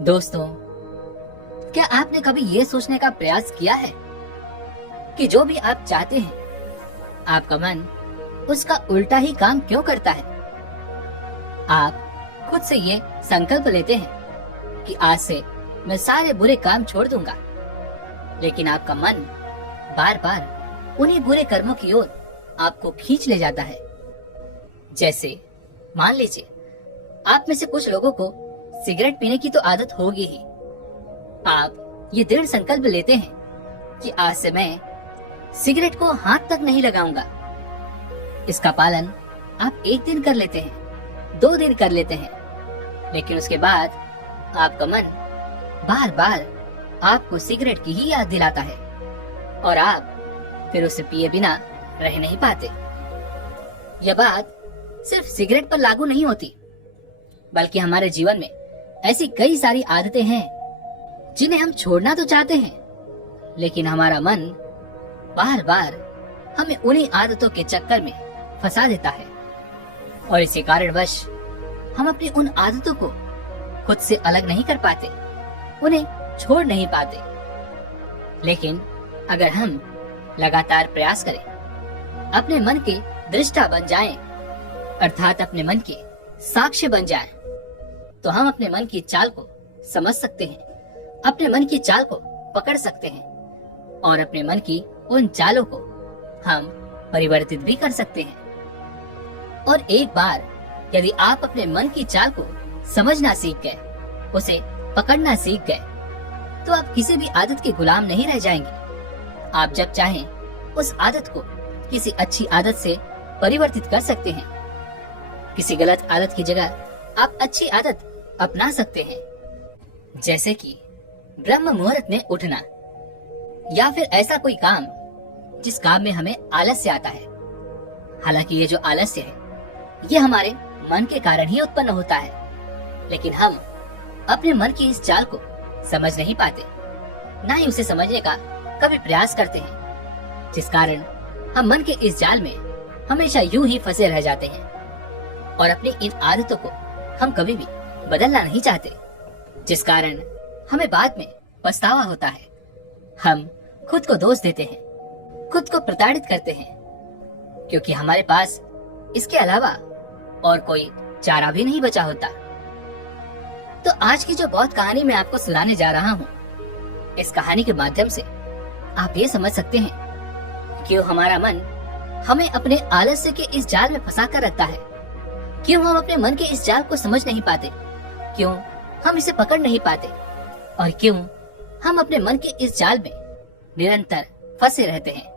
दोस्तों, क्या आपने कभी ये सोचने का प्रयास किया है कि जो भी आप चाहते हैं, आपका मन उसका उल्टा ही काम क्यों करता है? आप खुद से ये संकल्प लेते हैं कि आज से मैं सारे बुरे काम छोड़ दूंगा, लेकिन आपका मन बार बार उन्हीं बुरे कर्मों की ओर आपको खींच ले जाता है। जैसे मान लीजिए, आप में से कुछ लोगों को सिगरेट पीने की तो आदत होगी ही। आप ये दृढ़ संकल्प लेते हैं कि आज से मैं सिगरेट को हाथ तक नहीं लगाऊंगा। इसका पालन आप एक दिन कर लेते हैं, 2 दिन कर लेते हैं, लेकिन उसके बाद आपका मन बार बार आपको सिगरेट की ही याद दिलाता है और आप फिर उसे पिए बिना रह नहीं पाते। यह बात सिर्फ सिगरेट पर लागू नहीं होती, बल्कि हमारे जीवन में ऐसी कई सारी आदतें हैं जिन्हें हम छोड़ना तो चाहते हैं, लेकिन हमारा मन बार बार हमें उन्हीं आदतों के चक्कर में फंसा देता है और इसी कारणवश हम अपनी उन आदतों को खुद से अलग नहीं कर पाते, उन्हें छोड़ नहीं पाते। लेकिन अगर हम लगातार प्रयास करें, अपने मन के दृष्टा बन जाएं, अर्थात अपने मन के साक्ष्य बन जाएं, तो हम अपने मन की चाल को समझ सकते हैं, अपने मन की चाल को पकड़ सकते हैं और अपने मन की उन चालों को हम परिवर्तित भी कर सकते हैं। और एक बार यदि आप अपने मन की चाल को समझना सीख गए, उसे पकड़ना सीख गए, तो आप किसी भी आदत के गुलाम नहीं रह जाएंगे। आप जब चाहें उस आदत को किसी अच्छी आदत से परिवर्तित कर सकते हैं। किसी गलत आदत की जगह आप अच्छी आदत अपना सकते हैं, जैसे कि ब्रह्म मुहूर्त में उठना, या फिर ऐसा कोई काम जिस काम में हमें आलस्य आता है। हालांकि ये जो आलस्य है, ये हमारे मन के कारण ही उत्पन्न होता है, लेकिन हम अपने मन की इस चाल को समझ नहीं पाते, ना ही उसे समझने का कभी प्रयास करते हैं, जिस कारण हम मन के इस जाल में हमेशा यूं ही फंसे रह जाते हैं और अपनी इन आदतों को हम कभी भी बदलना नहीं चाहते, जिस कारण हमें बाद में पछतावा होता है। हम खुद को दोष देते हैं, खुद को प्रताड़ित करते हैं, क्योंकि हमारे पास इसके अलावा और कोई चारा भी नहीं बचा होता। तो आज की जो बहुत कहानी मैं आपको सुनाने जा रहा हूँ, इस कहानी के माध्यम से आप ये समझ सकते हैं कि हमारा मन हमें अपने आलस्य के इस जाल में फंसा कर रखता है। क्यों हम अपने मन के इस जाल को समझ नहीं पाते, क्यों हम इसे पकड़ नहीं पाते, और क्यों हम अपने मन के इस जाल में निरंतर फंसे रहते हैं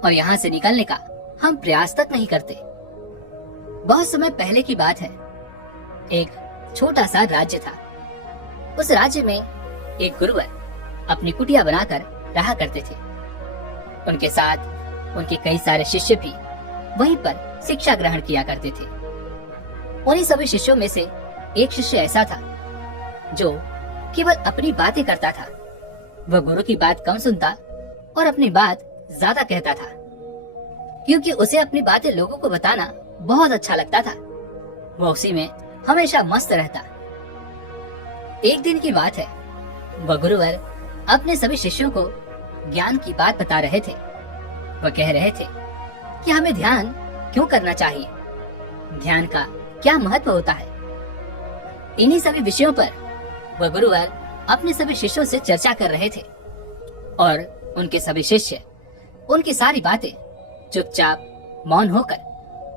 और यहाँ से निकलने का हम प्रयास तक नहीं करते। बहुत समय पहले की बात है, एक छोटा सा राज्य था। उस राज्य में एक गुरुवर अपनी कुटिया बनाकर रहा करते थे। उनके साथ उनके कई सारे शिष्य भी वहीं पर शिक्षा ग्रहण किया करते थे। उन्हीं सभी शिष्यों में से एक शिष्य ऐसा था जो केवल अपनी बातें करता था। वह गुरु की बात कम सुनता और अपनी बात ज्यादा कहता था, क्योंकि उसे अपनी बातें लोगों को बताना बहुत अच्छा लगता था। वह उसी में हमेशा मस्त रहता। एक दिन की बात है, वह गुरुवर अपने सभी शिष्यों को ज्ञान की बात बता रहे थे। वह कह रहे थे कि हमें ध्यान क्यों करना चाहिए, ध्यान का क्या महत्व होता है। इन्हीं सभी विषयों पर वह गुरुवर अपने सभी शिष्यों से चर्चा कर रहे थे और उनके सभी शिष्य उनकी सारी बातें चुपचाप मौन होकर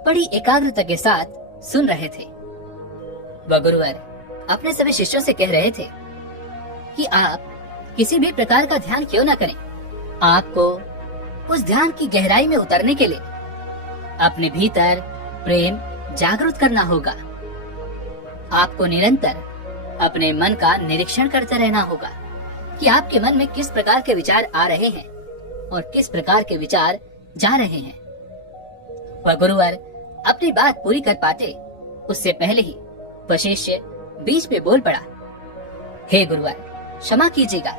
बड़ी एकाग्रता के साथ सुन रहे थे। वह गुरुवर अपने सभी शिष्यों से कह रहे थे कि आप किसी भी प्रकार का ध्यान क्यों न करें, आपको उस ध्यान की गहराई में उतरने के लिए अपने भीतर प्रेम जागृत करना होगा। आपको निरंतर अपने मन का निरीक्षण करते रहना होगा कि आपके मन में किस प्रकार के विचार आ रहे हैं और किस प्रकार के विचार जा रहे हैं। वह गुरुवर अपनी बात पूरी कर पाते उससे पहले ही वह शिष्य बीच में बोल पड़ा, हे गुरुवर, क्षमा कीजिएगा,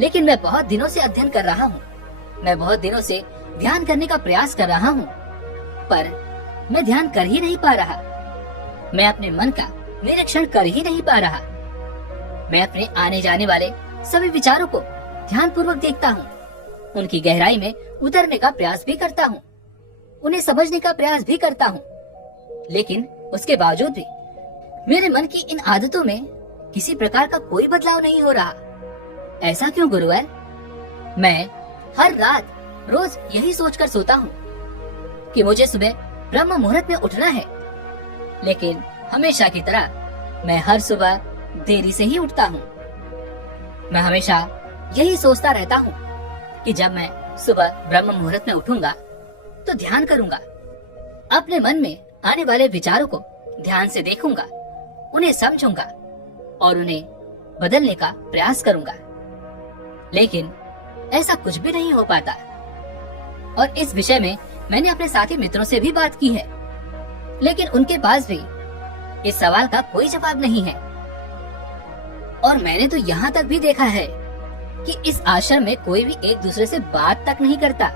लेकिन मैं बहुत दिनों से अध्ययन कर रहा हूँ, मैं बहुत दिनों से ध्यान करने का प्रयास कर रहा हूँ, पर मैं ध्यान कर ही नहीं पा रहा। मैं अपने मन का निरीक्षण कर ही नहीं पा रहा। मैं अपने आने जाने वाले सभी विचारों को ध्यानपूर्वक देखता हूँ, उनकी गहराई में उतरने का प्रयास भी करता हूँ, उन्हें समझने का प्रयास भी करता हूँ। लेकिन उसके बावजूद भी मेरे मन की इन आदतों में किसी प्रकार का कोई बदलाव नहीं हो रहा। ऐसा क्यों गुरुवर? मैं हर रात रोज यही सोचकर सोता हूँ कि मुझे सुबह ब्रह्म मुहूर्त में उठना है, लेकिन हमेशा की तरह मैं हर सुबह देरी से ही उठता हूँ। मैं हमेशा यही सोचता रहता हूँ कि जब मैं सुबह ब्रह्म मुहूर्त में उठूंगा तो ध्यान करूंगा, अपने मन में आने वाले विचारों को ध्यान से देखूंगा, उन्हें समझूंगा और उन्हें बदलने का प्रयास करूंगा। लेकिन ऐसा कुछ भी नहीं हो पाता। और इस विषय में मैंने अपने साथी मित्रों से भी बात की है, लेकिन उनके पास भी इस सवाल का कोई जवाब नहीं है। और मैंने तो यहाँ तक भी देखा है कि इस आश्रम में कोई भी एक दूसरे से बात तक नहीं करता।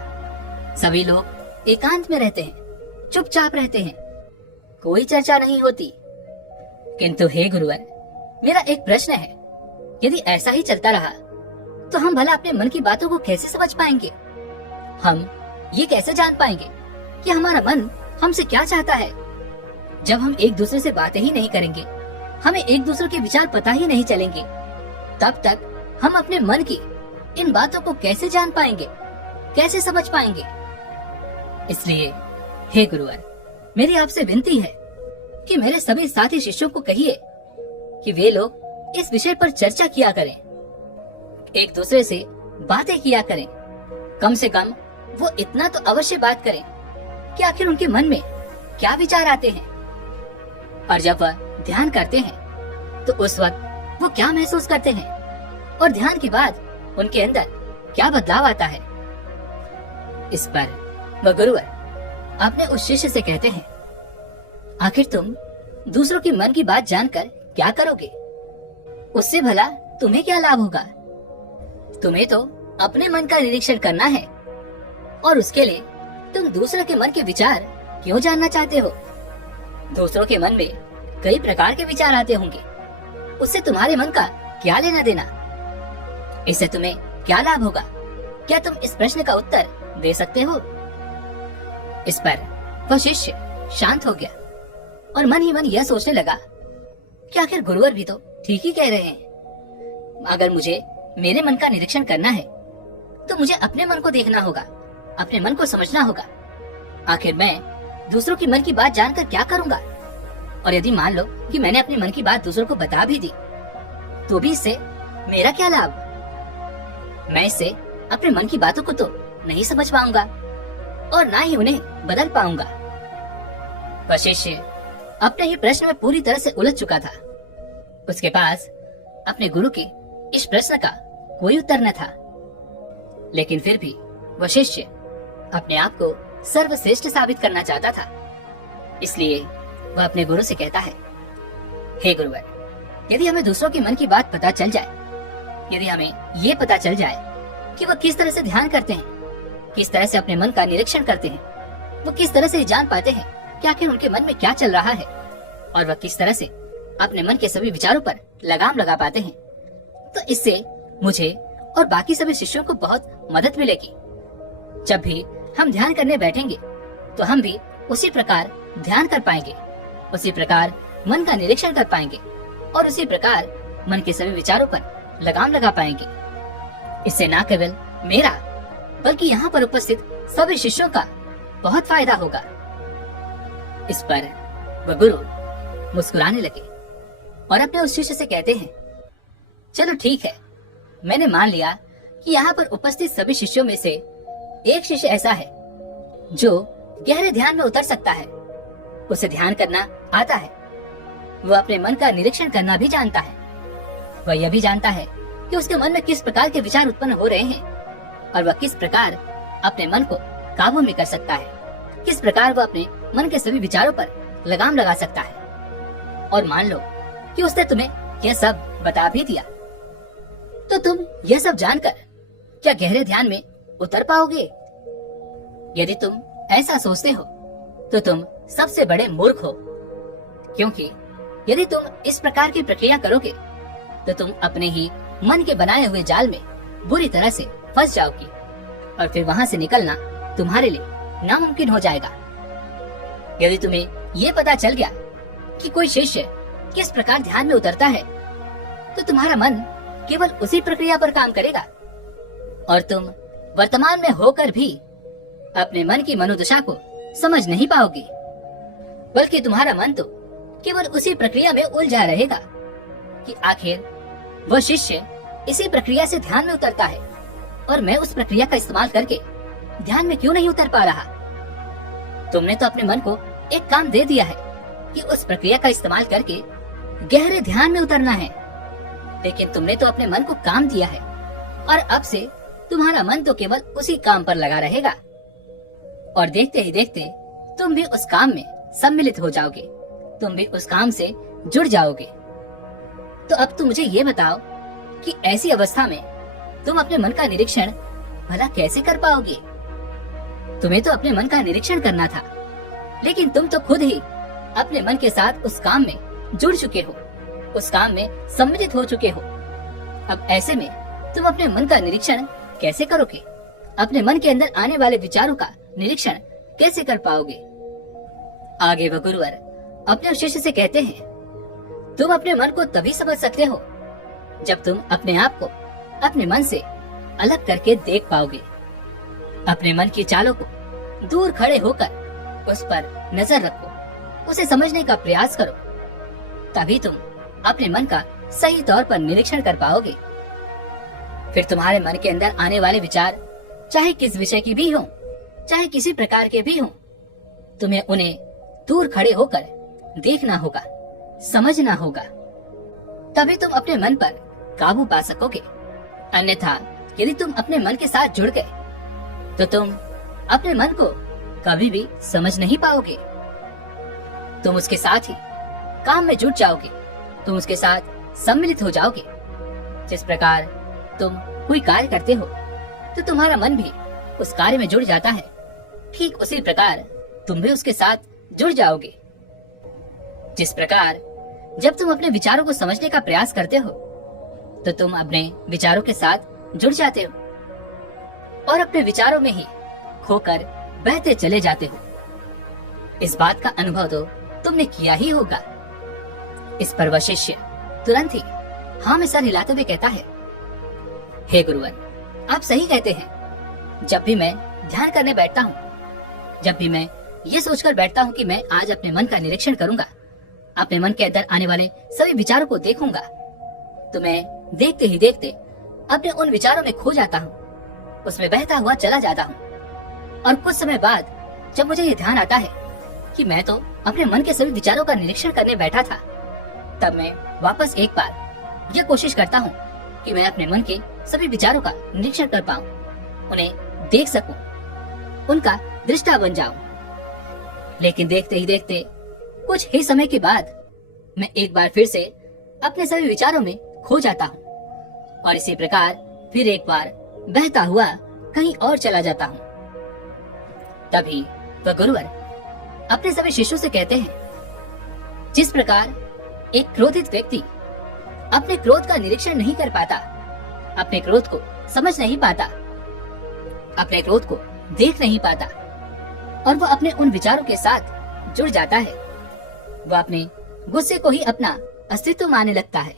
सभी लोग एकांत में रहते हैं, चुपचाप रहते हैं, कोई चर्चा नहीं होती। किंतु हे गुरुवर, मेरा एक प्रश्न है, यदि ऐसा ही चलता रहा तो हम भला अपने मन की बातों को कैसे समझ पाएंगे? हम ये कैसे जान पाएंगे कि हमारा मन हमसे क्या चाहता है? जब हम एक दूसरे से बातें ही नहीं करेंगे, हमें एक दूसरे के विचार पता ही नहीं चलेंगे, तब तक हम अपने मन की इन बातों को कैसे जान पाएंगे, कैसे समझ पाएंगे? इसलिए हे गुरुवर, मेरी आपसे विनती है कि मेरे सभी साथी शिष्यों को कहिए कि वे लोग इस विषय पर चर्चा किया करें, एक दूसरे से बातें किया करें। कम से कम वो इतना तो अवश्य बात करें कि आखिर उनके मन में क्या विचार आते हैं, और जब वह ध्यान करते हैं तो उस वक्त वो क्या महसूस करते हैं, और ध्यान के बाद उनके अंदर क्या बदलाव आता है। इस पर वह गुरुवर अपने उस शिष्य से कहते हैं, आखिर तुम दूसरों के मन की बात जानकर क्या करोगे? उससे भला तुम्हें क्या लाभ होगा? तुम्हें तो अपने मन का निरीक्षण करना है, और उसके लिए तुम दूसरों के मन के विचार क्यों जानना चाहते हो? दूसरों के मन में कई प्रकार के विचार आते होंगे, उससे तुम्हारे मन का क्या लेना देना? इससे तुम्हें क्या लाभ होगा? क्या तुम इस प्रश्न का उत्तर दे सकते हो? इस पर वह शिष्य शांत हो गया और मन ही मन यह सोचने लगा कि आखिर गुरुवर भी तो ठीक ही कह रहे हैं। अगर मुझे मेरे मन का निरीक्षण करना है तो मुझे अपने मन को देखना होगा, अपने मन को समझना होगा। आखिर मैं दूसरों की मन की बात जानकर क्या करूंगा? और यदि मान लो कि मैंने अपने मन की बात दूसरों को बता भी दी, तो भी इससे मेरा क्या लाभ? मैं इससे अपने मन की बातों को तो नहीं समझ पाऊंगा और ना ही उन्हें बदल पाऊंगा। वह शिष्य अपने ही प्रश्न में पूरी तरह से उलझ चुका था। उसके पास अपने गुरु के इस प्रश्न का कोई उत्तर न था, लेकिन फिर भी वह शिष्य अपने आप को सर्वश्रेष्ठ साबित करना चाहता था। इसलिए वह अपने गुरु से कहता है, हे गुरुवर, यदि हमें दूसरों के मन की बात पता चल जाए, यदि हमें ये पता चल जाए कि वह किस तरह से ध्यान करते हैं, किस तरह से अपने मन का निरीक्षण करते हैं, वो किस तरह से जान पाते हैं कि आखिर उनके मन में क्या चल रहा है, और वह किस तरह से अपने मन के सभी विचारों पर लगाम लगा पाते हैं, तो इससे मुझे और बाकी सभी शिष्यों को बहुत मदद मिलेगी। जब भी हम ध्यान करने बैठेंगे तो हम भी उसी प्रकार ध्यान कर पाएंगे, उसी प्रकार मन का निरीक्षण कर पाएंगे, और उसी प्रकार मन के सभी विचारों पर लगाम लगा पाएंगे। इससे न केवल मेरा बल्कि यहाँ पर उपस्थित सभी शिष्यों का बहुत फायदा होगा। इस पर वह गुरु मुस्कुराने लगे और अपने उस शिष्य से कहते हैं, चलो ठीक है, मैंने मान लिया कि यहाँ पर उपस्थित सभी शिष्यों में से एक शिष्य ऐसा है जो गहरे ध्यान में उतर सकता है, उसे ध्यान करना आता है, वह अपने मन का निरीक्षण करना भी जानता है, वह यह भी जानता है कि उसके मन में किस प्रकार के विचार उत्पन्न हो रहे हैं, और वह किस प्रकार अपने मन को काबू में कर सकता है, किस प्रकार वह अपने मन के सभी विचारों पर लगाम लगा सकता है। और मान लो कि उसने तुम्हें यह सब बता भी दिया, तो तुम यह सब जानकर क्या गहरे ध्यान में उतर पाओगे? यदि तुम ऐसा सोचते हो तो तुम सबसे बड़े मूर्ख हो, क्योंकि यदि तुम इस प्रकार की प्रक्रिया करोगे तो तुम अपने ही मन के बनाए हुए जाल में बुरी तरह से फंस जाओगी और फिर वहाँ से निकलना तुम्हारे लिए नामुमकिन हो जाएगा। यदि तुम्हें ये पता चल गया कि कोई शिष्य किस प्रकार ध्यान में उतरता है, तो तुम्हारा मन केवल उसी प्रक्रिया पर काम करेगा और तुम वर्तमान में होकर भी अपने मन की मनोदशा को समझ नहीं पाओगे, बल्कि तुम्हारा मन तो केवल उसी प्रक्रिया में उलझा रहेगा कि आखिर वह शिष्य इसी प्रक्रिया से ध्यान में उतरता है और मैं उस प्रक्रिया का इस्तेमाल करके ध्यान में क्यों नहीं उतर पा रहा। तुमने तो अपने मन को एक काम दे दिया है कि उस प्रक्रिया का इस्तेमाल करके गहरे ध्यान में उतरना है, लेकिन तुमने तो अपने मन को काम दिया है और अब से तुम्हारा मन तो केवल उसी काम पर लगा रहेगा और देखते ही देखते तुम भी उस काम में सम्मिलित हो जाओगे, तुम भी उस काम से जुड़ जाओगे। तो अब तुम मुझे ये बताओ कि ऐसी अवस्था में तुम अपने मन का निरीक्षण भला कैसे कर पाओगे। तुम्हें तो अपने मन का निरीक्षण करना था, लेकिन तुम तो खुद ही अपने मन के साथ उस काम में जुड़ चुके हो, उस काम में सम्मिलित हो चुके हो। अब ऐसे में तुम अपने मन का निरीक्षण कैसे करोगे, अपने मन के अंदर आने वाले विचारों का निरीक्षण कैसे कर पाओगे। आगे वह गुरुवर अपने शिष्य से कहते हैं, तुम अपने मन को तभी समझ सकते हो जब तुम अपने आप को अपने मन से अलग करके देख पाओगे। अपने मन की चालों को दूर खड़े होकर उस पर नजर रखो, उसे समझने का प्रयास करो, तभी तुम अपने मन का सही तौर पर निरीक्षण कर पाओगे। फिर तुम्हारे मन के अंदर आने वाले विचार चाहे किस विषय की भी हो, चाहे किसी प्रकार के भी हो, तुम्हें उन्हें दूर खड़े होकर देखना होगा, समझना होगा, तभी तुम अपने मन पर काबू पा सकोगे। अन्यथा यदि तुम अपने मन के साथ जुड़ गए तो तुम अपने मन को कभी भी समझ नहीं पाओगे। तुम उसके साथ ही काम में जुट जाओगे, तुम उसके साथ सम्मिलित हो जाओगे। जिस प्रकार तुम कोई कार्य करते हो तो तुम्हारा मन भी उस कार्य में जुड़ जाता है, ठीक उसी प्रकार तुम भी उसके साथ जुड़ जाओगे। जिस प्रकार जब तुम अपने विचारों को समझने का प्रयास करते हो तो तुम अपने विचारों के साथ जुड़ जाते हो और अपने विचारों में ही खोकर बहते चले जाते हो। इस बात का अनुभव तो तुमने किया ही होगा। इस पर वह शिष्य तुरंत ही हाँ में सर हिलाते हुए कहता है, हे गुरुवर, आप सही कहते हैं। जब भी मैं ध्यान करने बैठता हूँ, जब भी मैं ये सोचकर बैठता हूँ कि मैं आज अपने मन का निरीक्षण करूंगा, अपने मन के अंदर आने वाले सभी विचारों को देखूंगा, तो मैं देखते ही देखते अपने उन विचारों में खो जाता हूँ, उसमें बहता हुआ चला जाता हूँ। और कुछ समय बाद जब मुझे ये ध्यान आता है कि मैं तो अपने मन के सभी विचारों का निरीक्षण करने बैठा था, तब मैं वापस एक बार यह कोशिश करता हूँ कि मैं अपने मन के सभी विचारों का निरीक्षण कर पाऊँ, उन्हें देख सकूं, उनका दृष्टा बन जाऊं। लेकिन देखते ही देखते कुछ ही समय के बाद मैं एक बार फिर से अपने सभी विचारों में खो जाता हूँ और इसी प्रकार फिर एक बार बहता हुआ कहीं और चला जाता हूँ। तभी वह गुरुवर अपने सभी शिष्यों से कहते हैं, जिस प्रकार एक क्रोधित व्यक्ति अपने क्रोध का निरीक्षण नहीं कर पाता, अपने क्रोध को समझ नहीं पाता, अपने क्रोध को देख नहीं पाता और वह अपने उन विचारों के साथ जुड़ जाता है, वह अपने गुस्से को ही अपना अस्तित्व मानने लगता है।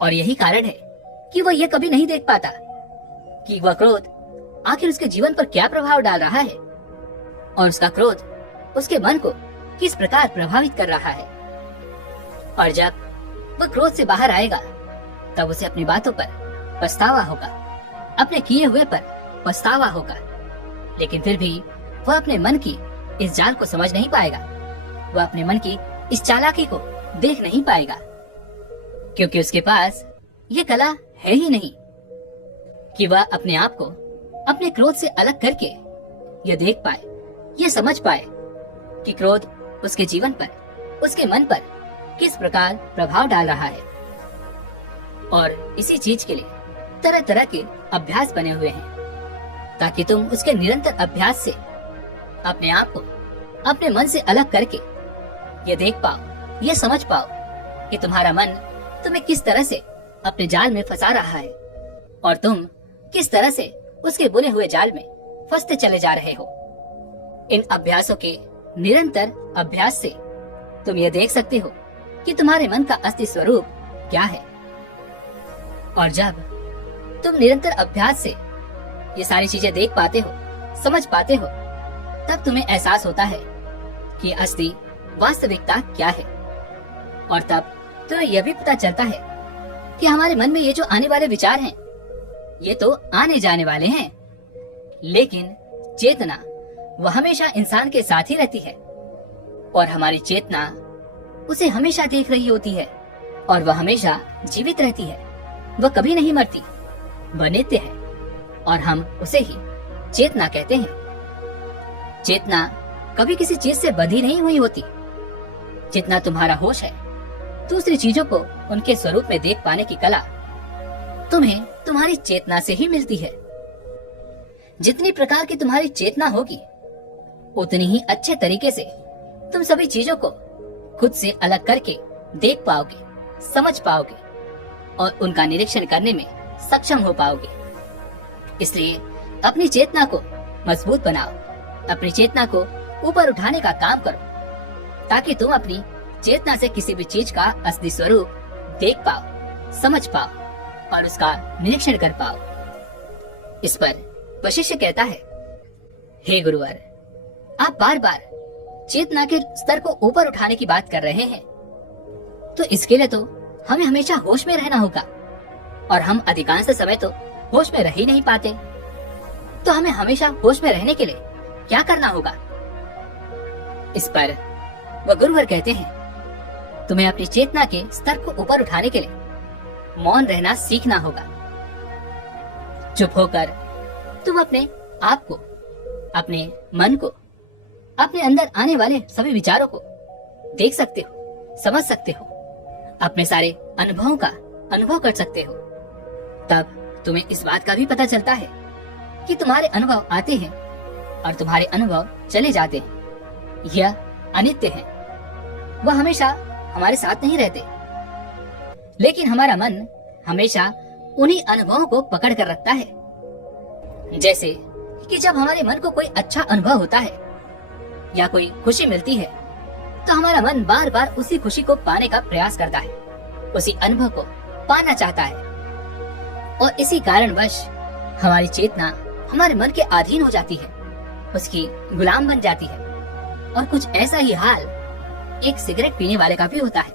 और यही कारण है कि वह यह कभी नहीं देख पाता कि वह क्रोध आखिर उसके जीवन पर क्या प्रभाव डाल रहा है और उसका क्रोध उसके मन को किस प्रकार प्रभावित कर रहा है। और जब वह क्रोध से बाहर आएगा तब उसे अपनी बातों पर पछतावा होगा, अपने किए हुए पर पछतावा होगा। लेकिन फिर भी वह अपने मन की इस जाल को समझ नहीं पाएगा, वह अपने मन की इस चालाकी को देख नहीं पाएगा, क्योंकि उसके पास ये कला है ही नहीं कि वह अपने आप को अपने क्रोध से अलग करके यह देख पाए, यह समझ पाए कि क्रोध उसके जीवन पर, उसके मन पर किस प्रकार प्रभाव डाल रहा है। और इसी चीज के लिए तरह तरह के अभ्यास बने हुए हैं, ताकि तुम उसके निरंतर अभ्यास से अपने आप को अपने मन से अलग करके ये देख पाओ, ये समझ पाओ कि तुम्हारा मन तुम्हें किस तरह से अपने जाल में फंसा रहा है और तुम किस तरह से उसके बुने हुए जाल में फंसते चले जा रहे हो। इन अभ्यासों के निरंतर अभ्यास से तुम ये देख सकते हो कि तुम्हारे मन का असली स्वरूप क्या है। और जब तुम निरंतर अभ्यास से ये सारी चीजें देख पाते हो, समझ पाते हो, तब तुम्हें एहसास होता है कि असली वास्तविकता क्या है। और तब तुम्हें यह भी पता चलता है कि हमारे मन में ये जो आने वाले विचार हैं, ये तो आने जाने वाले हैं, लेकिन चेतना वह हमेशा इंसान के साथ ही रहती है और हमारी चेतना उसे हमेशा देख रही होती है और वह हमेशा जीवित रहती है। वह कभी नहीं मरती, वह नित्य है और हम उसे ही चेतना कहते हैं। चेतना कभी किसी चीज से बंधी नहीं हुई होती। जितना तुम्हारा होश है, दूसरी चीजों को उनके स्वरूप में देख पाने की कला तुम्हें तुम्हारी चेतना से ही मिलती है। जितनी प्रकार की तुम्हारी चेतना होगी, उतनी ही अच्छे तरीके से तुम सभी चीजों को खुद से अलग करके देख पाओगे, समझ पाओगे और उनका निरीक्षण करने में सक्षम हो पाओगे। इसलिए अपनी चेतना को मजबूत बनाओ, अपनी चेतना को ऊपर उठाने का काम करो, ताकि तुम अपनी चेतना से किसी भी चीज का असली स्वरूप देख पाओ, समझ पाओ और उसका निरीक्षण कर पाओ। इस पर वशिष्ठ कहता है, हे गुरुवर, आप बार बार चेतना के स्तर को ऊपर उठाने की बात कर रहे हैं, तो इसके लिए तो हमें हमेशा होश में रहना होगा और हम अधिकांश समय तो होश में रह ही नहीं पाते। तो हमें हमेशा होश में रहने के लिए क्या करना होगा? इस पर वह गुरुवर कहते हैं, तुम्हें अपनी चेतना के स्तर को ऊपर उठाने के लिए मौन रहना सीखना होगा। चुप होकर तुम अपने आप को, अपने मन को, अपने अंदर आने वाले सभी विचारों को देख सकते हो, समझ सकते हो, अपने सारे अनुभवों का अनुभव कर सकते हो। तब तुम्हें इस बात का भी पता चलता है कि तुम्हारे अनुभव आते हैं और तुम्हारे अनुभव चले जाते हैं। यह अनित्य है, वह हमेशा हमारे साथ नहीं रहते, लेकिन हमारा मन हमेशा उन्हीं अनुभवों को पकड़ कर रखता है। जैसे कि जब हमारे मन को कोई अच्छा अनुभव होता है या कोई खुशी मिलती है, तो हमारा मन बार बार उसी खुशी को पाने का प्रयास करता है, उसी अनुभव को पाना चाहता है और इसी कारणवश हमारी चेतना हमारे मन के अधीन हो जाती है, उसकी गुलाम बन जाती है। और कुछ ऐसा ही हाल एक सिगरेट पीने वाले का भी होता है,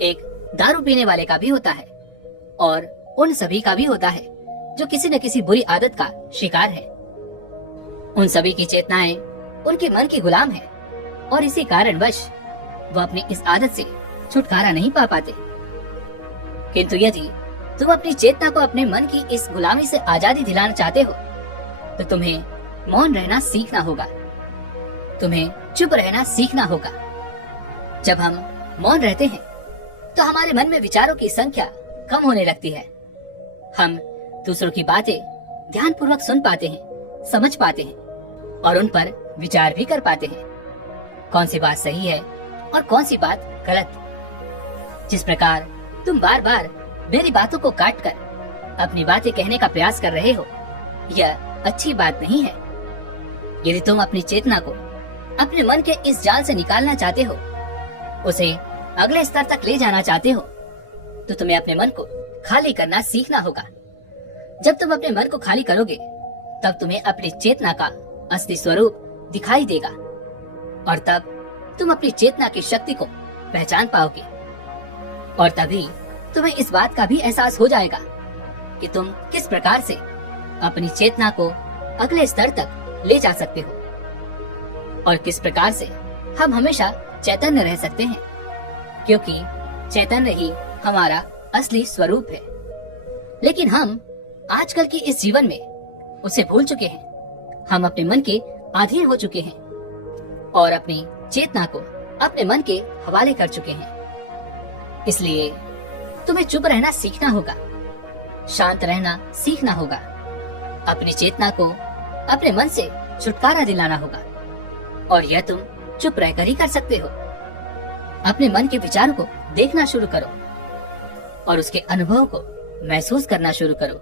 एक दारू पीने वाले का भी होता है और उन सभी का भी होता है जो किसी न किसी बुरी आदत का शिकार है। उन सभी की चेतनाएं उनके मन की गुलाम है और इसी कारणवश वह अपनी इस आदत से छुटकारा नहीं पा पाते। किंतु यदि तुम अपनी चेतना को अपने मन की इस गुलामी से आजादी दिलाना चाहते हो, तो तुम्हें मौन रहना सीखना होगा, तुम्हें चुप रहना सीखना होगा। जब हम मौन रहते हैं, तो हमारे मन में विचारों की संख्या कम होने लगती है। हम दूसरों की बातें ध्यानपूर्वक सुन पाते हैं, समझ पाते हैं और उन पर विचार भी कर पाते हैं। कौन सी बात सही है और कौन सी बात गलत। जिस प्रकार तुम बार बार मेरी बातों को काट कर अपनी बातें कहने का प्रयास कर रहे हो, यह अच्छी बात नहीं है। यदि तुम अपनी चेतना को अपने मन के इस जाल से निकालना चाहते हो, उसे अगले स्तर तक ले जाना चाहते हो, तो तुम्हें अपने मन को खाली करना सीखना होगा। जब तुम अपने मन को खाली करोगे, तब तुम्हें अपनी चेतना का असली स्वरूप दिखाई देगा और तब तुम अपनी चेतना की शक्ति को पहचान पाओगे और तभी तुम्हें इस बात का भी एहसास हो जाएगा कि तुम किस प्रकार से अपनी चेतना को अगले स्तर तक ले जा सकते हो और किस प्रकार से हम हमेशा चैतन्य रह सकते हैं, क्योंकि चैतन्य ही हमारा असली स्वरूप है। लेकिन हम आजकल की इस जीवन में उसे भूल चुके हैं। हम अपने मन के अधीन हो चुके हैं और अपनी चेतना को अपने मन के हवाले कर चुके हैं। इसलिए तुम्हें चुप रहना सीखना होगा, शांत रहना सीखना होगा, अपनी चेतना को अपने मन से छुटकारा दिलाना होगा और यह तुम चुप रहकर ही कर सकते हो। अपने मन के विचारों को देखना शुरू करो, और उसके अनुभव को महसूस करना शुरू करो।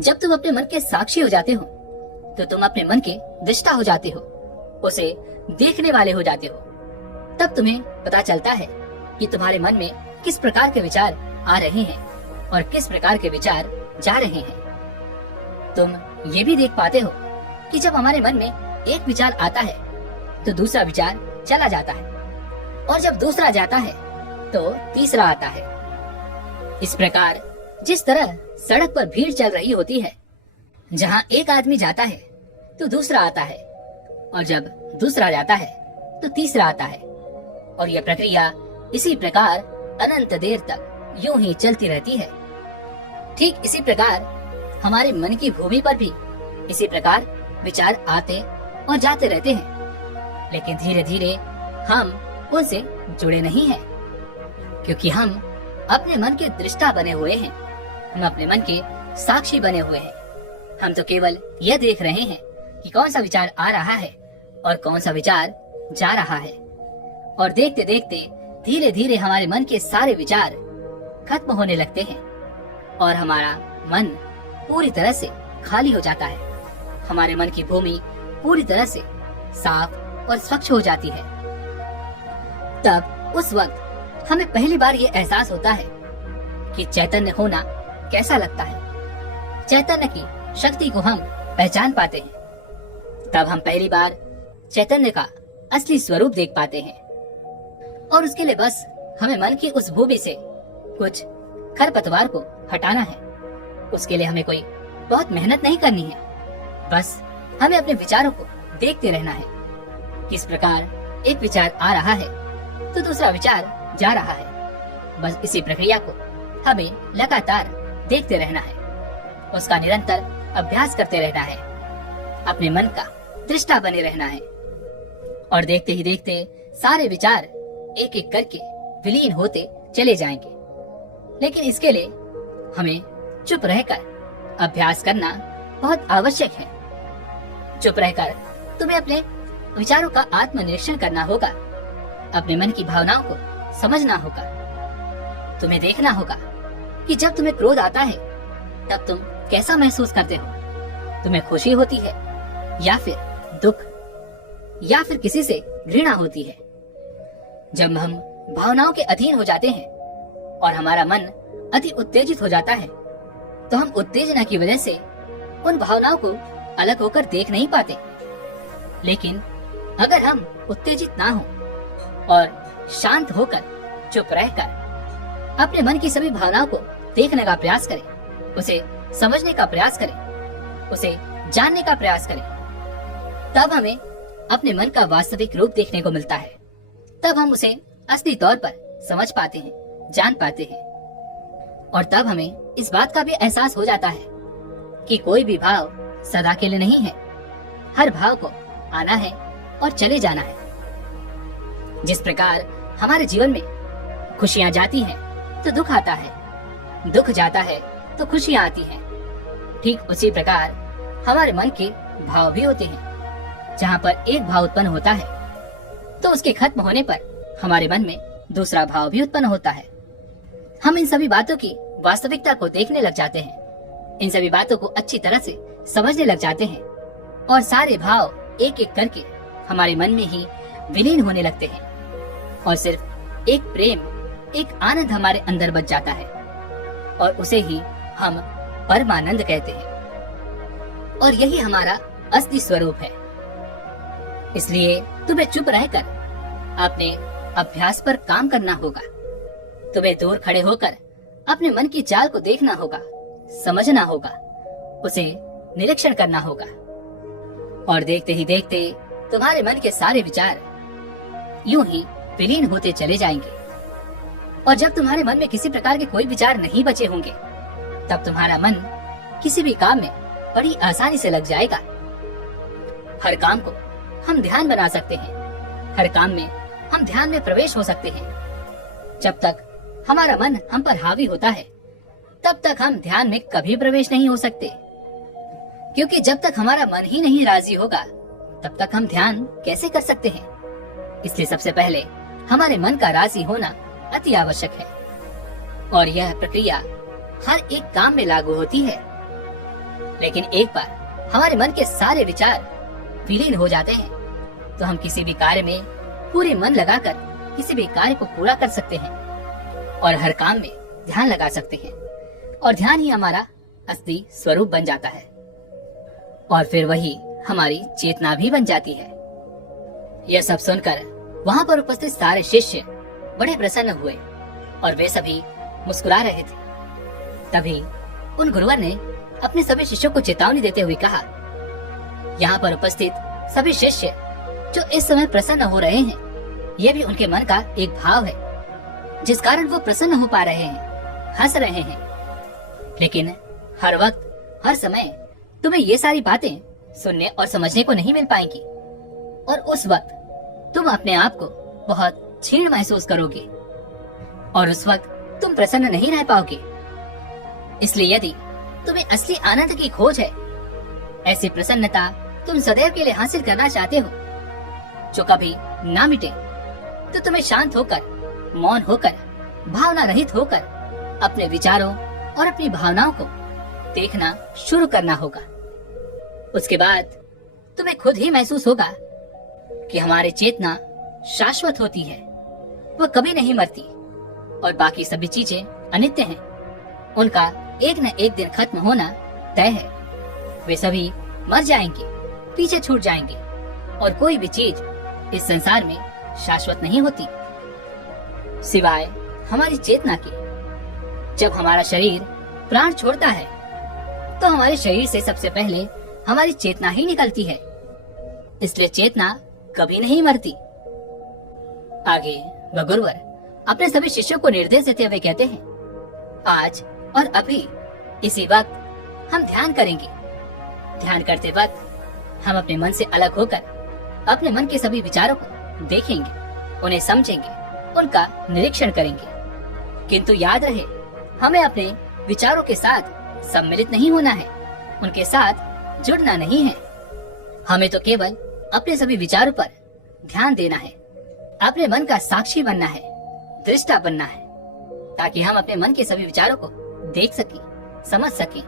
जब तुम अपने मन के साक्षी हो जाते हो तो तुम अपने मन के दृष्टा हो जाते हो, उसे देखने वाले हो जाते हो। तब तुम्हें पता चलता है कि तुम्हारे मन में किस प्रकार के विचार आ रहे हैं और किस प्रकार के विचार जा रहे हैं। तुम ये भी देख पाते हो कि जब हमारे मन में एक विचार आता है तो दूसरा विचार चला जाता है, और जब दूसरा जाता है तो तीसरा आता है। इस प्रकार जिस तरह सड़क पर भीड़ चल रही होती है, जहाँ एक आदमी जाता है तो दूसरा आता है, और जब दूसरा जाता है तो तीसरा आता है, और यह प्रक्रिया इसी प्रकार अनंत देर तक यूं ही चलती रहती है। ठीक इसी प्रकार हमारे मन की भूमि पर भी इसी प्रकार विचार आते और जाते रहते हैं, लेकिन धीरे धीरे हम उनसे जुड़े नहीं हैं, क्योंकि हम अपने मन के दृष्टा बने हुए हैं, हम अपने मन के साक्षी बने हुए हैं। हम तो केवल यह देख रहे हैं कि कौन सा विचार आ रहा है और कौन सा विचार जा रहा है, और देखते देखते धीरे धीरे हमारे मन के सारे विचार खत्म होने लगते हैं और हमारा मन पूरी तरह से खाली हो जाता है। हमारे मन की भूमि पूरी तरह से साफ और स्वच्छ हो जाती है। तब उस वक्त हमें पहली बार ये एहसास होता है कि चैतन्य होना कैसा लगता है। चैतन्य की शक्ति को हम पहचान पाते हैं। तब हम पहली बार चैतन्य का असली स्वरूप देख पाते हैं, और उसके लिए बस हमें मन की उस भूमि से कुछ खरपतवार को हटाना है। उसके लिए हमें कोई बहुत मेहनत नहीं करनी है, बस हमें अपने विचारों को देखते रहना है। किस प्रकार एक विचार आ रहा है तो दूसरा विचार जा रहा है। बस इसी प्रक्रिया को हमें लगातार देखते रहना है, उसका निरंतर अभ्यास करते रहना है, अपने मन का दृष्टा बने रहना है, और देखते ही देखते सारे विचार एक एक करके विलीन होते चले जाएंगे। लेकिन इसके लिए हमें चुप रहकर अभ्यास करना बहुत आवश्यक है। चुप रहकर तुम्हें अपने विचारों का आत्मनिरीक्षण करना होगा, अपने मन की भावनाओं को समझना होगा। तुम्हें देखना होगा कि जब तुम्हें क्रोध आता है तब तुम कैसा महसूस करते हो। तुम्हें खुशी होती है या फिर दुख, या फिर किसी से घृणा होती है। जब हम भावनाओं के अधीन हो जाते हैं और हमारा मन अति उत्तेजित हो जाता है तो हम उत्तेजना की वजह से उन भावनाओं को अलग होकर देख नहीं पाते। लेकिन अगर हम उत्तेजित ना हो और शांत होकर चुप रहकर अपने मन की सभी भावनाओं को देखने का प्रयास करें, उसे समझने का प्रयास करें, उसे जानने का प्रयास करें, तब हमें अपने मन का वास्तविक रूप देखने को मिलता है। तब हम उसे असली तौर पर समझ पाते हैं, जान पाते हैं, और तब हमें इस बात का भी एहसास हो जाता है कि कोई भी भाव सदा के लिए नहीं है। हर भाव को आना है और चले जाना है। जिस प्रकार हमारे जीवन में खुशियां जाती हैं तो दुख आता है, दुख जाता है तो खुशियां आती हैं, ठीक उसी प्रकार हमारे मन के भाव भी होते हैं। जहाँ पर एक भाव उत्पन्न होता है तो उसके खत्म होने पर हमारे मन में दूसरा भाव भी उत्पन्न होता है। हम इन सभी बातों की वास्तविकता को देखने लग जाते हैं, इन सभी बातों को अच्छी तरह से समझने लग जाते हैं, और सारे भाव एक एक करके हमारे मन में ही विलीन होने लगते हैं, और सिर्फ एक प्रेम, एक आनंद हमारे अंदर बच जाता है, और उसे ही हम परमानंद कहते हैं। और यही हमारा असली स्वरूप है। इसलिए तुम्हें चुप रहकर अपने अभ्यास पर काम करना होगा। तुम्हें दूर खड़े होकर अपने मन की चाल को देखना होगा, समझना होगा, उसे निरीक्षण करना होगा, और देखते ही देखते तुम्हारे मन के सारे विचार यूं ही विलीन होते चले जाएंगे। और जब तुम्हारे मन में किसी प्रकार के कोई विचार नहीं बचे होंगे तब तुम्हारा मन किसी भी काम में बड़ी आसानी से लग जाएगा। हर काम को हम ध्यान बना सकते हैं, हर काम में हम ध्यान में प्रवेश हो सकते हैं। जब तक हमारा मन हम पर हावी होता है तब तक हम ध्यान में कभी प्रवेश नहीं हो सकते, क्योंकि जब तक हमारा मन ही नहीं राजी होगा तब तक हम ध्यान कैसे कर सकते हैं। इसलिए सबसे पहले हमारे मन का राजी होना अति आवश्यक है। और यह प्रक्रिया हर एक काम में लागू होती है। लेकिन एक बार हमारे मन के सारे विचार विलीन हो जाते हैं तो हम किसी भी कार्य में पूरे मन लगाकर किसी भी कार्य को पूरा कर सकते हैं और हर काम में ध्यान लगा सकते हैं और ध्यान ही हमारा असली स्वरूप बन जाता है और फिर वही हमारी चेतना भी बन जाती है। यह सब सुनकर वहाँ पर उपस्थित सारे शिष्य बड़े प्रसन्न हुए और वे सभी मुस्कुरा रहे थे। तभी उन गुरुवर ने अपने सभी शिष्यों को चेतावनी देते हुए कहा, यहाँ पर उपस्थित सभी शिष्य जो इस समय प्रसन्न हो रहे हैं, ये भी उनके मन का एक भाव है जिस कारण वो प्रसन्न हो पा रहे हैं, हंस रहे हैं। लेकिन हर वक्त हर समय तुम्हें ये सारी बातें सुनने और समझने को नहीं मिल पाएंगी और उस वक्त तुम अपने आप को बहुत क्षीण महसूस करोगे और उस वक्त तुम प्रसन्न नहीं रह पाओगे। इसलिए यदि तुम्हें असली आनंद की खोज है, ऐसी प्रसन्नता तुम सदैव के लिए हासिल करना चाहते हो जो कभी ना मिटे, तो तुम्हें शांत होकर, मौन होकर, भावना रहित होकर अपने विचारों और अपनी भावनाओं को देखना शुरू करना होगा। उसके बाद तुम्हें खुद ही महसूस होगा कि हमारी चेतना शाश्वत होती है, वो कभी नहीं मरती और बाकी सभी चीजें अनित्य हैं। उनका एक न एक दिन खत्म होना तय है। वे सभी मर जाएंगे, पीछे छूट जाएंगे और कोई भी चीज इस संसार में शाश्वत नहीं होती सिवाय हमारी चेतना के। जब हमारा शरीर प्राण छोड़ता है तो हमारे शरीर से सबसे पहले हमारी चेतना ही निकलती है, इसलिए चेतना कभी नहीं मरती। आगे वह गुरुवर अपने सभी शिष्यों को निर्देश देते हुए कहते हैं, आज और अभी इसी वक्त हम ध्यान करेंगे। ध्यान करते वक्त हम अपने मन से अलग होकर अपने मन के सभी विचारों को देखेंगे, उन्हें समझेंगे, उनका निरीक्षण करेंगे। किंतु याद रहे, हमें अपने विचारों के साथ सम्मिलित नहीं होना है, उनके साथ जुड़ना नहीं है। हमें तो केवल अपने सभी विचारों पर ध्यान देना है, अपने मन का साक्षी बनना है, दृष्टा बनना है, ताकि हम अपने मन के सभी विचारों को देख सकें, समझ सकें,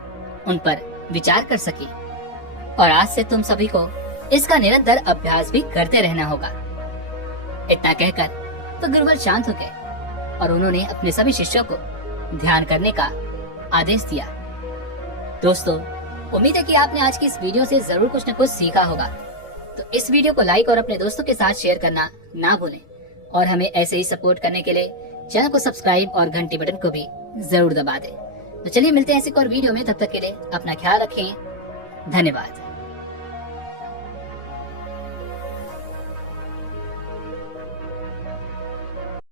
उन पर विचार कर सकें। और आज से तुम सभी को इसका निरंतर अभ्यास भी करते रहना होगा। इतना कहकर तो गुरुवर शांत हो गए और उन्होंने अपने सभी शिष्यों को ध्यान करने का आदेश दिया। दोस्तों, उम्मीद है कि आपने आज की इस वीडियो से जरूर कुछ न कुछ सीखा होगा। तो इस वीडियो को लाइक और अपने दोस्तों के साथ शेयर करना ना भूलें और हमें ऐसे ही सपोर्ट करने के लिए चैनल को सब्सक्राइब और घंटी बटन को भी जरूर दबा दें। तो चलिए मिलते हैं ऐसे एक और वीडियो में, तब तक के लिए अपना ख्याल रखें। धन्यवाद।